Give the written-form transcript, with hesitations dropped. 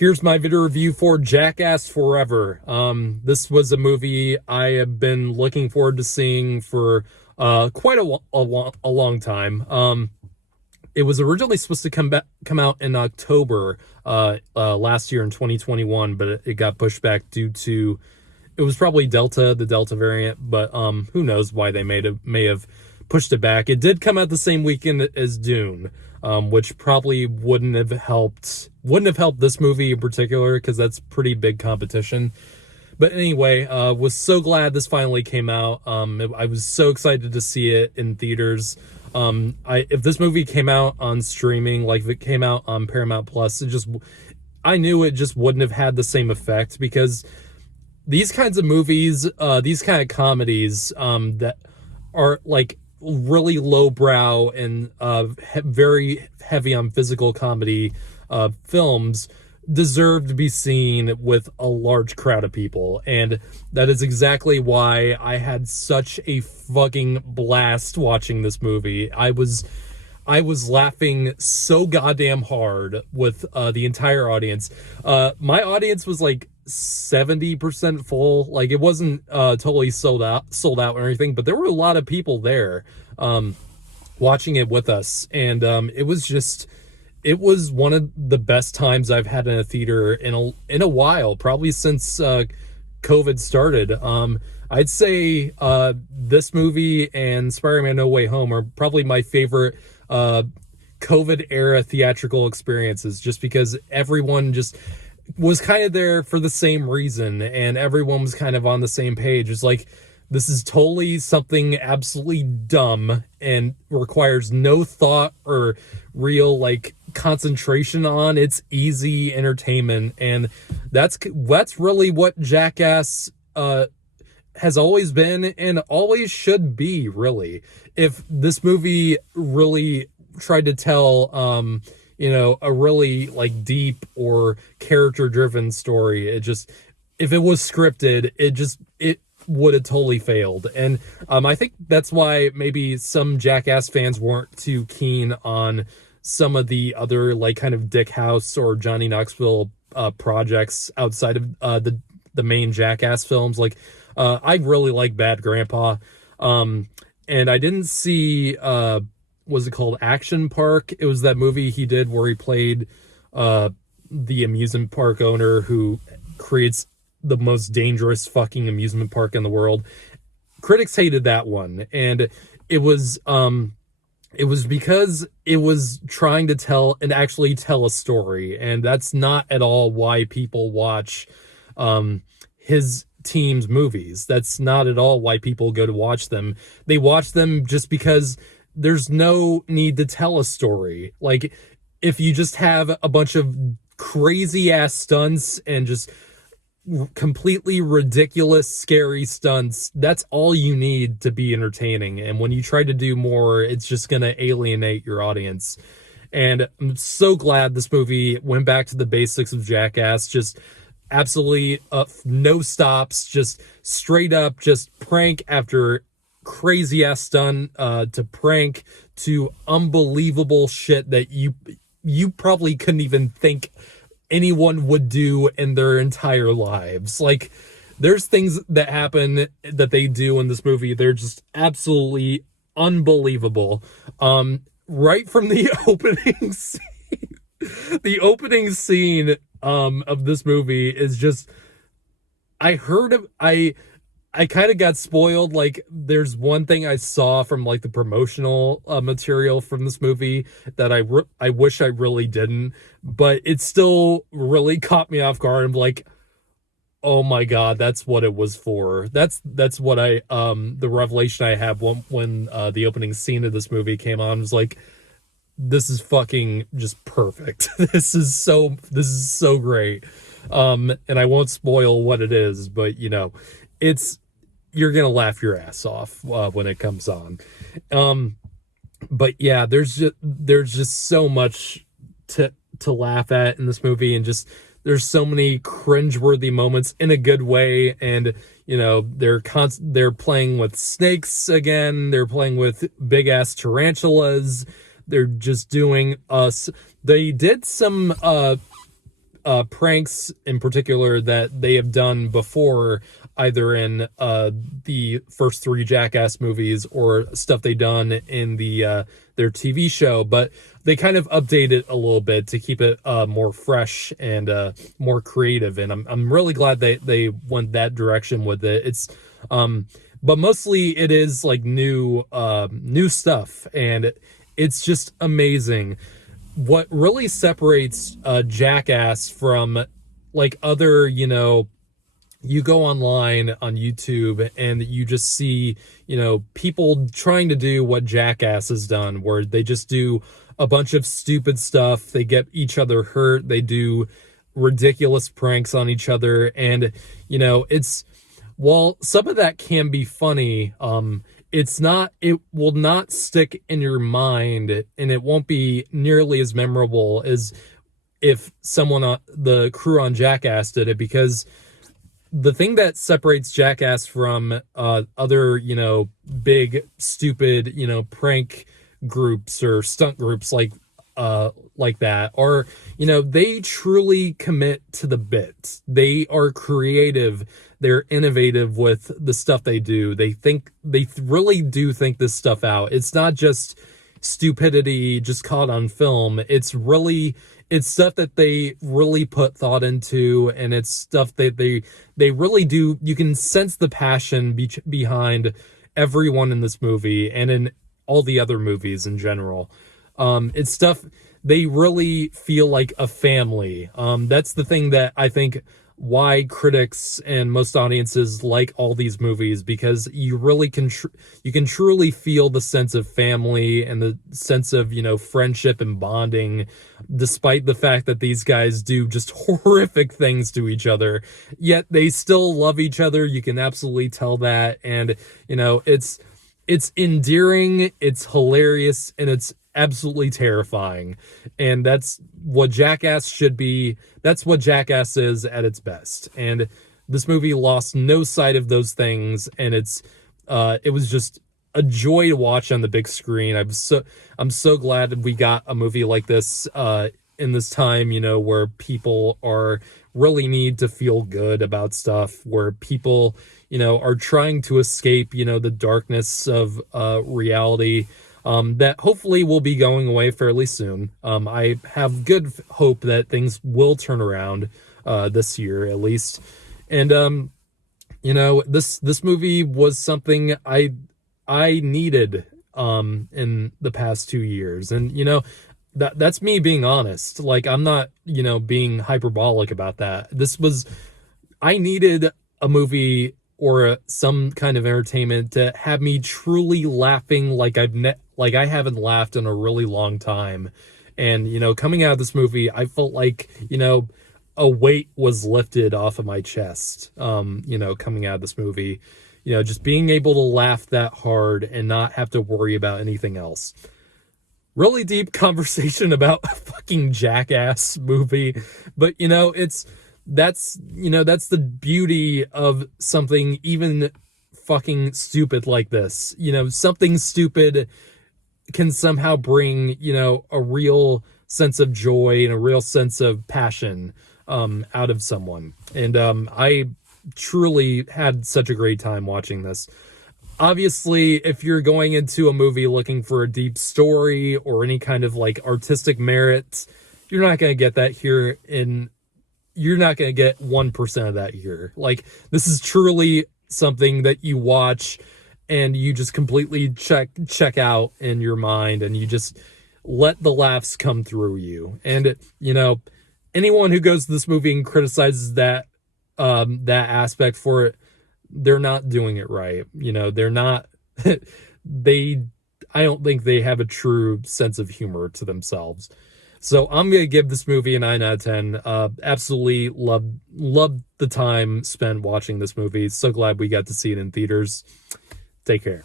Here's my video review for Jackass Forever. This was a movie I have been looking forward to seeing for quite a long time. It was originally supposed to come out in October last year in 2021, but it got pushed back due to, it was probably the Delta variant, but who knows why they may have pushed it back. It did come out the same weekend as Dune, which probably wouldn't have helped this movie in particular, because that's pretty big competition. But anyway, was so glad this finally came out. I was so excited to see it in theaters. If this movie came out on streaming, like if it came out on Paramount Plus, I knew it just wouldn't have had the same effect, because these kinds of movies, these kind of comedies, that are like really lowbrow and very heavy on physical comedy films, deserve to be seen with a large crowd of people. And that is exactly why I had such a fucking blast watching this movie. I was laughing so goddamn hard with the entire audience. My audience was like 70% full. Like, it wasn't totally sold out or anything, but there were a lot of people there watching it with us. And it was one of the best times I've had in a theater in a while, probably since COVID started. I'd say this movie and Spider-Man No Way Home are probably my favorite COVID era theatrical experiences, just because everyone just was kind of there for the same reason, and everyone was kind of on the same page. It's like, this is totally something absolutely dumb and requires no thought or real like concentration on. It's easy entertainment, and that's really what Jackass has always been and always should be, really. If this movie really tried to tell a really like deep or character driven story, if it was scripted, it would have totally failed. And I think that's why maybe some Jackass fans weren't too keen on some of the other like kind of Dick House or Johnny Knoxville projects outside of the main Jackass films. Like, I really like Bad Grandpa, and I didn't see was it called Action Park? It was that movie he did where he played the amusement park owner who creates the most dangerous fucking amusement park in the world. Critics hated that one, and it was because it was trying to actually tell a story, and that's not at all why people watch his team's movies. That's not at all why people go to watch them. They watch them just because there's no need to tell a story. Like, if you just have a bunch of crazy ass stunts and just completely ridiculous, scary stunts, that's all you need to be entertaining. And when you try to do more, it's just going to alienate your audience. And I'm so glad this movie went back to the basics of Jackass. Just absolutely no stops, just straight up, just prank after crazy ass stunt to prank to unbelievable shit that you probably couldn't even think anyone would do in their entire lives. Like, there's things that happen that they do in this movie, they're just absolutely unbelievable. Right from the opening scene, the opening scene of this movie is just, I kind of got spoiled. Like, there's one thing I saw from like the promotional material from this movie that I wish I really didn't, but it still really caught me off guard. I'm like, oh my god, that's what it was for. That's what the revelation I had when the opening scene of this movie came on. Was like, this is fucking just perfect. This is so great. And I won't spoil what it is, but you're gonna laugh your ass off when it comes on. But yeah, there's just so much to laugh at in this movie, and just there's so many cringeworthy moments in a good way. And they're playing with snakes again. They're playing with big ass tarantulas. They're just doing they did some pranks in particular that they have done before, either in the first three Jackass movies or stuff they done in their TV show, but they kind of update it a little bit to keep it more fresh and more creative. And I'm really glad they went that direction with it. It's but mostly it is like new stuff, and it's just amazing. What really separates Jackass from like other, you know, you go online on YouTube and you just see, you know, people trying to do what Jackass has done, where they just do a bunch of stupid stuff. They get each other hurt. They do ridiculous pranks on each other. And, you know, while some of that can be funny, it will not stick in your mind, and it won't be nearly as memorable as if someone on the crew on Jackass did it, because the thing that separates Jackass from other, you know, big, stupid, you know, prank groups or stunt groups like that are, you know, they truly commit to the bit. They are creative. They're innovative with the stuff they do. They really do think this stuff out. It's not just stupidity just caught on film. It's stuff that they really put thought into, and it's stuff that they really do. You can sense the passion behind everyone in this movie and in all the other movies in general. It's stuff they really feel like a family. That's the thing that I think why critics and most audiences like all these movies, because you really can you can truly feel the sense of family and the sense of, you know, friendship and bonding, despite the fact that these guys do just horrific things to each other, yet they still love each other. You can absolutely tell that. And, you know, it's endearing, it's hilarious, and it's absolutely terrifying. And that's what Jackass should be. That's what Jackass is at its best. And this movie lost no sight of those things, and it was just a joy to watch on the big screen. I'm so glad that we got a movie like this in this time, you know, where people really need to feel good about stuff, where people, you know, are trying to escape, you know, the darkness of reality. That hopefully will be going away fairly soon. I have good hope that things will turn around this year at least. And you know, this movie was something I needed in the past 2 years. And you know, that's me being honest. Like, I'm not, you know, being hyperbolic about that. I needed a movie or some kind of entertainment to have me truly laughing like I haven't laughed in a really long time. And, you know, coming out of this movie, I felt like, you know, a weight was lifted off of my chest, you know, coming out of this movie. You know, just being able to laugh that hard and not have to worry about anything else. Really deep conversation about a fucking Jackass movie. But, you know, that's the beauty of something even fucking stupid like this. You know, something stupid can somehow bring, you know, a real sense of joy and a real sense of passion out of someone. And I truly had such a great time watching this. Obviously, if you're going into a movie looking for a deep story or any kind of like artistic merit, you're not going to get that here. You're not going to get 1% of that here. Like, this is truly something that you watch and you just completely check out in your mind, and you just let the laughs come through you. And, you know, anyone who goes to this movie and criticizes that aspect for it, they're not doing it right. You know, they're not, I don't think they have a true sense of humor to themselves. So I'm going to give this movie a 9 out of 10. Absolutely loved the time spent watching this movie. So glad we got to see it in theaters. Take care.